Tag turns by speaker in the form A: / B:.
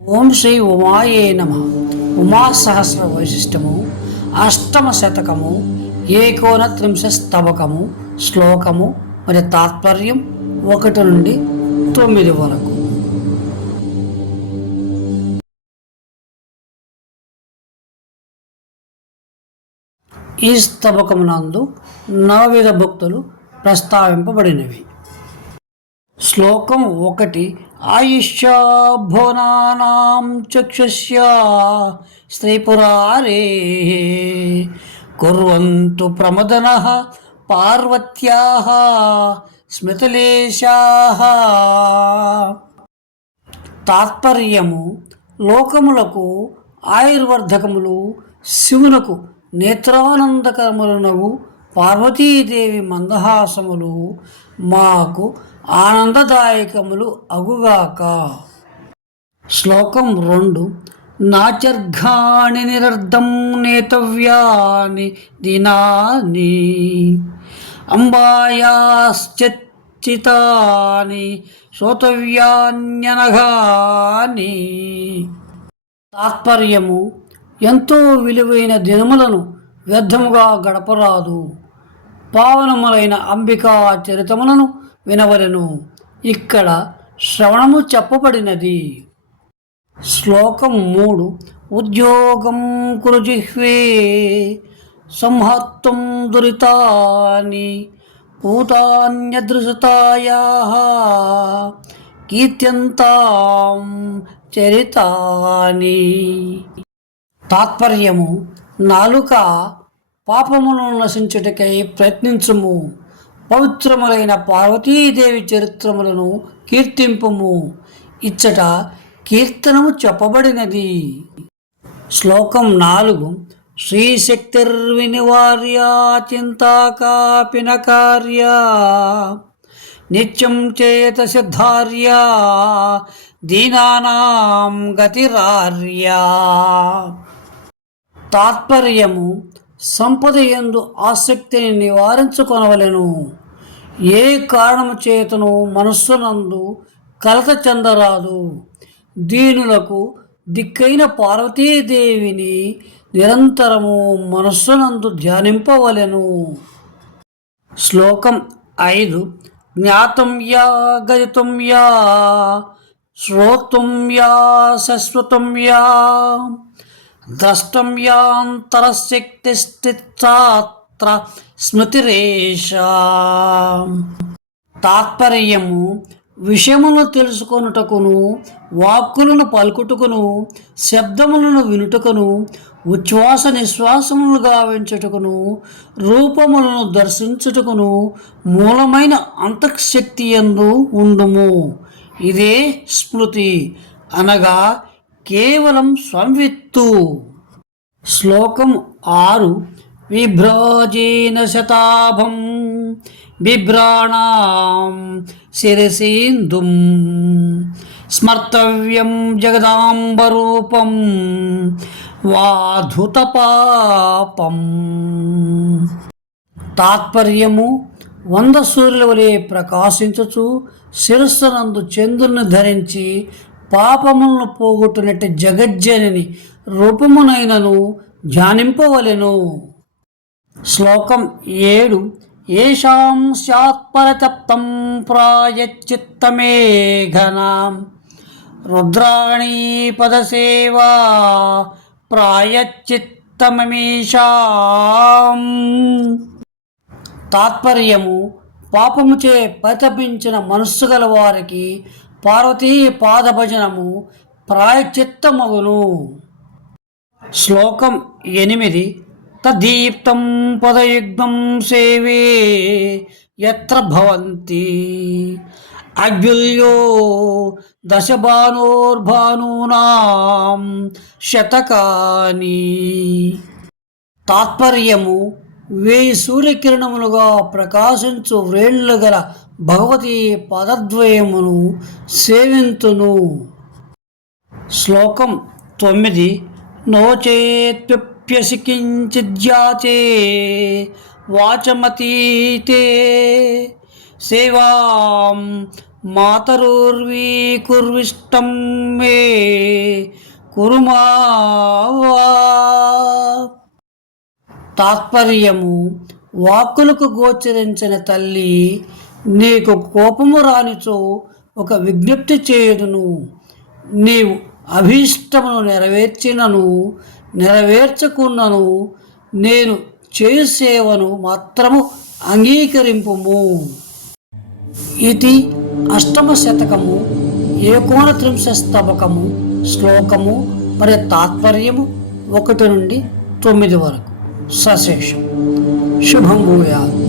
A: ఓం శ్రీ ఉమాయే నమ. ఉమా సహస్ర వైశిష్టము అష్టమ శతకము ఏకోనత్రింశ స్తవకము శ్లోకము మరి తాత్పర్యం ఒకటి నుండి తొమ్మిది వరకు. ఈ స్తవకమునందు నవవిధ భక్తులు ప్రస్తావింపబడినవి. శ్లోకం ఒకటి. ఆయుష్యా భువనానాం చక్షుష్య స్త్రీపురారే కుర్వంతు ప్రమదన పార్వత్యా స్మితలేశా. తాత్పర్యము లోకములకు ఆయుర్వర్ధకములు శివునకు నేత్రానందకరములనవు పార్వతీదేవి మందహాసములు మాకు ఆనందదాయకములు అగుగాక. శ్లోకం రెండు నాచర్ఘాని నిరర్ధం నేతవ్యాని దినాని అంబాయాశ్చితాని శ్రోతవ్యాన్యనఘాని. తాత్పర్యము ఎంతో విలువైన దినములను వ్యర్థముగా గడపరాదు. పావనములైన అంబికా చరితములను వినవలెను. ఇక్కడ శ్రవణము చెప్పబడినది. శ్లోకం మూడు. ఉద్యోగం కురుజిహ్వే సంహత్వం దురితాని భూతాన్యదృశతాయా కీర్త్యంతాం చరితాని. తాత్పర్యము నాలుక పాపమును నశించుటకై ప్రయత్నించుము. పవిత్రములైన పార్వతీదేవి చరిత్రములను కీర్తింపుము. ఇచ్చట కీర్తనము చెప్పబడినది. శ్లోకం నాలుగు. శ్రీశక్తిర్వినివార్యాచింతాకాపిన కార్య నిత్యం చేత సిద్ధార్యా దీనానాం గతిరార్యా. తాత్పర్యము సంపద ఎందు ఆసక్తిని నివారించుకొనవలెను. ఏ కారణము చేతను మనస్సునందు కలత చెందరాదు. దీనులకు దిక్కైన పార్వతీదేవిని నిరంతరము మనస్సునందు ధ్యానింపవలెను. శ్లోకం ఐదు. జ్ఞాతం యా గదితం యా శ్రోతం యా శశ్వతం యా. ద్రష్టం యాంతరశక్తిస్థిత్ర స్మృతిరేషా. తాత్పర్యము విషయములను తెలుసుకొనుటకును వాక్కులను పలుకుటకును శబ్దములను వినుటకును ఉచ్ఛ్వాస నిశ్వాసములు గావించుటకును రూపములను దర్శించుటకును మూలమైన అంతఃశక్తి ఎందు ఉండుము. ఇదే స్మృతి. అనగా కేవలం సంవిత్తు. శ్లోకం ఆరు. విభ్రాజీన శతాభం. బిభ్రాణాం శిరసీందుం. స్మర్తవ్యం జగదాంబరూపం. వాధుత పాపం తాత్పర్యము వంద సూర్యుల వలె ప్రకాశించుచు శిరస్సునందు చంద్రుని ధరించి పాపములను పోగొట్టునట్టు జగజ్జనని రూపమునైనను ధ్యానింపవలెను. శ్లోకం ఏడు. ఏషాం స్యాత్పరతప్తం ప్రాయశ్చిత్తమేఘనాం. రుద్రాణీ పదసేవా ప్రాయశ్చిత్తమీషాం తాత్పర్యము పాపముచే పరితపించిన మనస్సు గల వారికి పార్వతీ పాదభజనము ప్రాయచిత్తమగును శ్లోకం ఎనిమిది. తదీప్తం పదయుగ్మం సేవే ఎత్ర భవంతి. అగ్యుల్యో దశభానోర్భానూనాం శతకాని. తాత్పర్యము వేయి సూర్యకిరణములుగా ప్రకాశించు వ్రేళ్ళు గల భగవతి పదద్వయమును సేవింతును. శ్లోకం తొమ్మిది. నోచేత్ప్యసి కించిజ్జాతే వాచమతీతే. సేవాం మాతరుర్వీకుర్విష్టం మే కురుమావా. తాత్పర్యము వాక్కులకు గోచరించిన తల్లి నీకు కోపము రానిచో ఒక విజ్ఞప్తి చేయుదును. నీవు అభీష్టమును నెరవేర్చినను నెరవేర్చకున్నను నేను చేయు సేవను మాత్రము అంగీకరింపుము. ఇది అష్టమ శతకము ఏకోనత్రింశస్తబకము శ్లోకము మరి తాత్పర్యము ఒకటి నుండి తొమ్మిది వరకు. సశేషం. శుభం భూయాలు